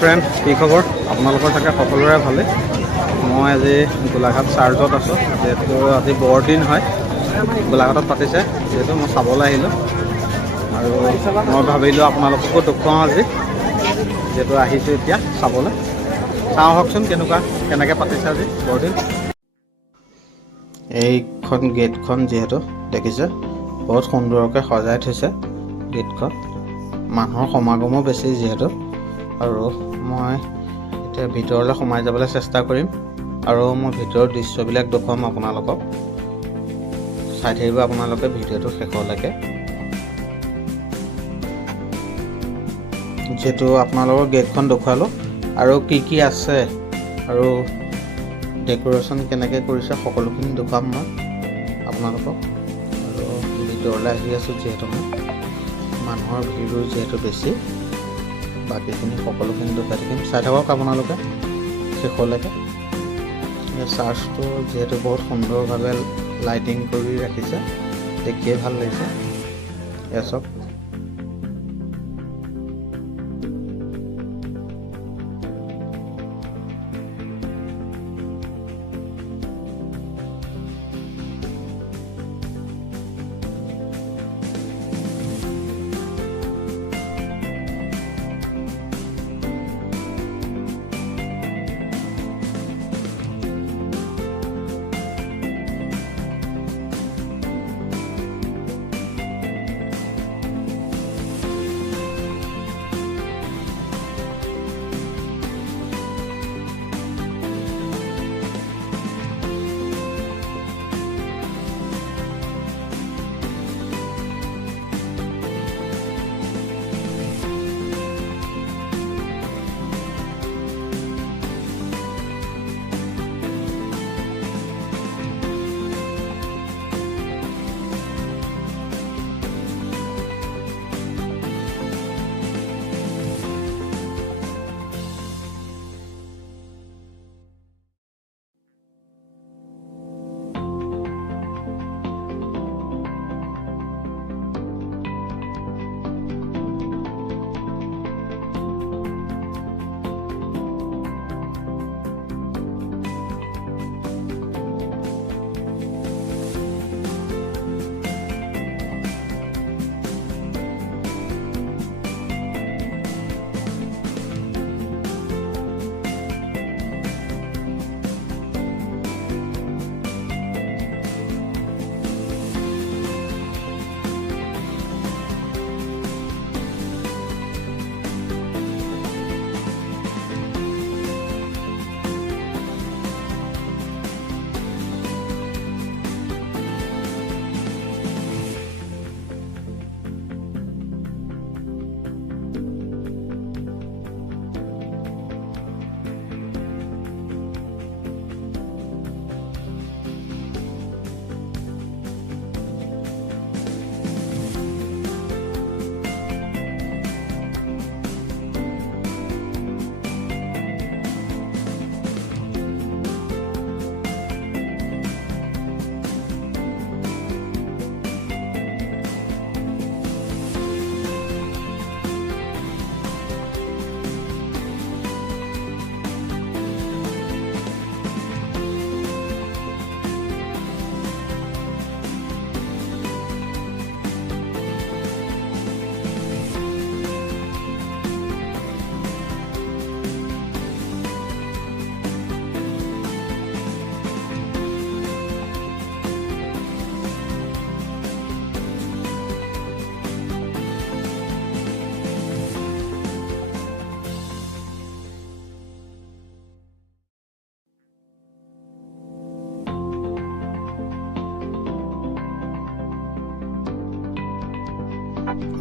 হাই friend, কি খবৰ? আপোনালোকৰ চাগে সকলোৰে ভালেই। মই আজি গোলাঘাট চাৰ্চত আছোঁ, যিহেতু আজি বৰদিন হয়। গোলাঘাটত পাতিছে, যিহেতু মই চাবলৈ আহিলোঁ আৰু মই ভাবিলোঁ আপোনালোককো দেখুৱাওঁ আজি, যিহেতু আহিছোঁ এতিয়া চাবলৈ। চাওঁ আহকচোন কেনেকৈ পাতিছে আজি বৰদিন। এইখন গেটখন যিহেতু দেখিছে, বহুত সুন্দৰকৈ সজাই থৈছে গেটখন। মানুহৰ সমাগমো বেছি যিহেতু, আৰু মই এতিয়া ভিতৰলৈ সোমাই যাবলৈ চেষ্টা কৰিম আৰু মই ভিতৰৰ দৃশ্যবিলাক দেখুৱাম আপোনালোকক। চাই থাকিব আপোনালোকে ভিডিঅ'টো শেষলৈকে। যিহেতু আপোনালোকৰ গেটখন দেখুৱালোঁ আৰু কি আছে আৰু ডেক'ৰেশ্যন কেনেকৈ কৰিছে সকলোখিনি দেখুৱাম মই আপোনালোকক। আৰু ভিতৰলৈ আহি আছোঁ যিহেতু মই, মানুহৰ ভিৰো যিহেতু বেছি, বাকীখিনি সকলোখিনি দেখুৱাই থাকিম। চাই থাকক আপোনালোকে শেষলৈকে। এই চাৰ্চটো যিহেতু বহুত সুন্দৰভাৱে লাইটিং কৰি ৰাখিছে, দেখিয়ে ভাল লাগিছে। এয়া চাওক,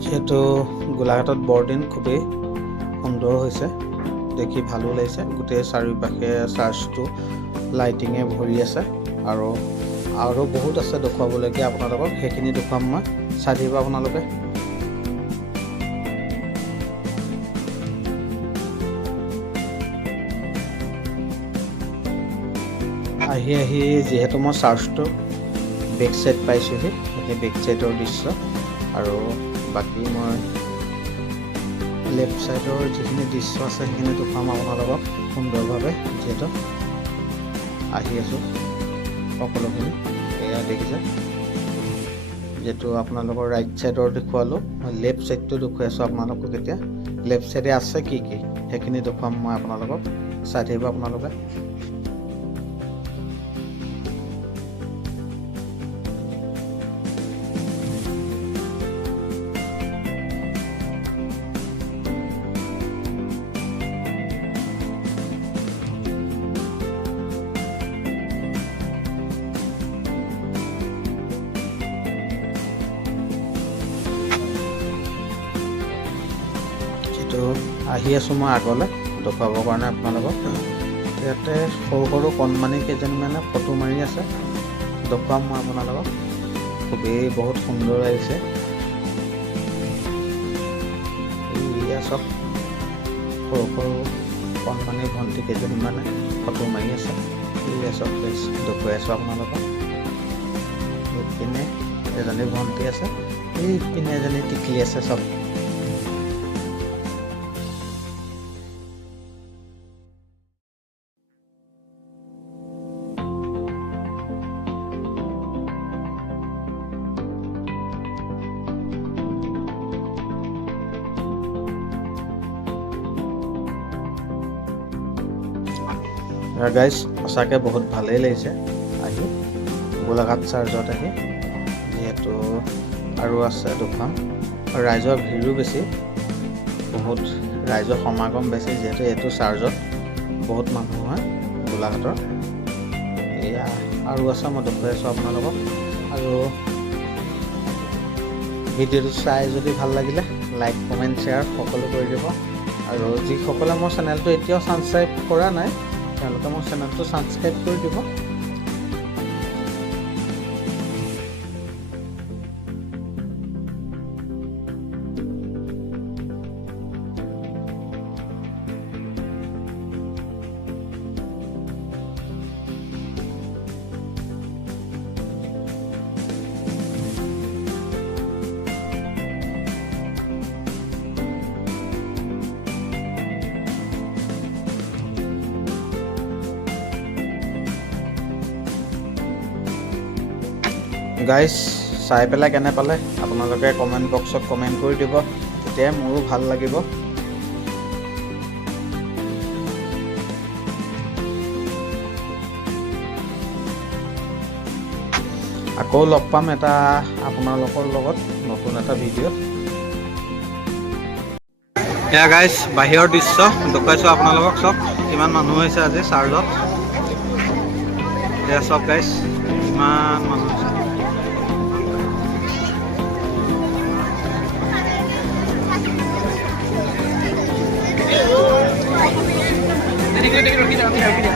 যিহেতু গোলাঘাটত বৰদিন খুবেই সুন্দৰ হৈছে, দেখি ভালো লাগিছে। গোটেই চাৰিওপাশে চাৰ্চটো লাইটিঙে ভৰি আছে আৰু বহুত আছে দেখুৱাবলগীয়া আপোনালোকক, সেইখিনি দেখুৱাম মই। চাই থাকিব আপোনালোকে। আহি যিহেতু মই চাৰ্চটো বেক চাইড পাইছোঁহি, সেই বেক চাইডৰ দৃশ্য আৰু বাকী মই লেফ্ট ছাইডৰ যিখিনি দৃশ্য আছে সেইখিনি দেখুৱাম আপোনালোকক সুন্দৰভাৱে, যিহেতু আহি আছোঁ সকলোখিনি। এয়া দেখিছে, যিহেতু আপোনালোকৰ ৰাইট ছাইডৰ দেখুৱালোঁ, লেফ্ট ছাইডটো দেখুৱাই আছোঁ আপোনালোকক। এতিয়া লেফ্ট ছাইডে আছে কি সেইখিনি দেখুৱাম মই আপোনালোকক, চাই থাকিব আপোনালোকে। আহি আছোঁ মই আগলৈ দেখুৱাবৰ কাৰণে আপোনালোকক। ইয়াতে সৰু সৰু কণমানি কেইজনমানে ফটো মাৰি আছে, দেখুৱাম মই আপোনালোকক। খুবেই বহুত সুন্দৰ আহিছে। এয়া চব সৰু সৰু কণমানি ভণ্টি কেইজনমানে ফটো মাৰি আছে। এয়া চব দেখুৱাই আছোঁ আপোনালোকক। এইপিনে এজনী ভণ্টি আছে, এইপিনে এজনী টিকলি আছে। চব গাইজ, সঁচাকৈ বহুত ভালেই লাগিছে আহি গোলাঘাট চাৰ্জত আহি, যিহেতু আৰু আছে দোকান। ৰাইজৰ ভিৰো বেছি, বহুত ৰাইজৰ সমাগম বেছি, যিহেতু এইটো চাৰ্জত বহুত মানুহ হয় গোলাঘাটৰ। এয়া আৰু আছে, মই দেখুৱাই আছোঁ আপোনালোকক। আৰু ভিডিঅ'টো চাই যদি ভাল লাগিলে লাইক, কমেণ্ট, শ্বেয়াৰ সকলো কৰি দিব। আৰু যিসকলে মোৰ চেনেলটো এতিয়াও ছাবস্ক্ৰাইব কৰা নাই, তেওঁলোকে মোৰ চেনেলটো ছাবস্ক্ৰাইব কৰি দিব। গাইজ, চাই পেলাই কেনে পালে আপোনালোকে কমেণ্ট বক্সত কমেণ্ট কৰি দিব, তেতিয়াই মোৰো ভাল লাগিব। আকৌ লগ পাম এটা আপোনালোকৰ লগত নতুন এটা ভিডিঅ'ত। এয়া গাইজ, বাহিৰৰ দৃশ্য দেখুৱাইছোঁ আপোনালোকক। চব কিমান মানুহ হৈছে আজি চাৰ্জত। এয়া চব গাইজ, কিমান মানুহ হৈছে। Ini kita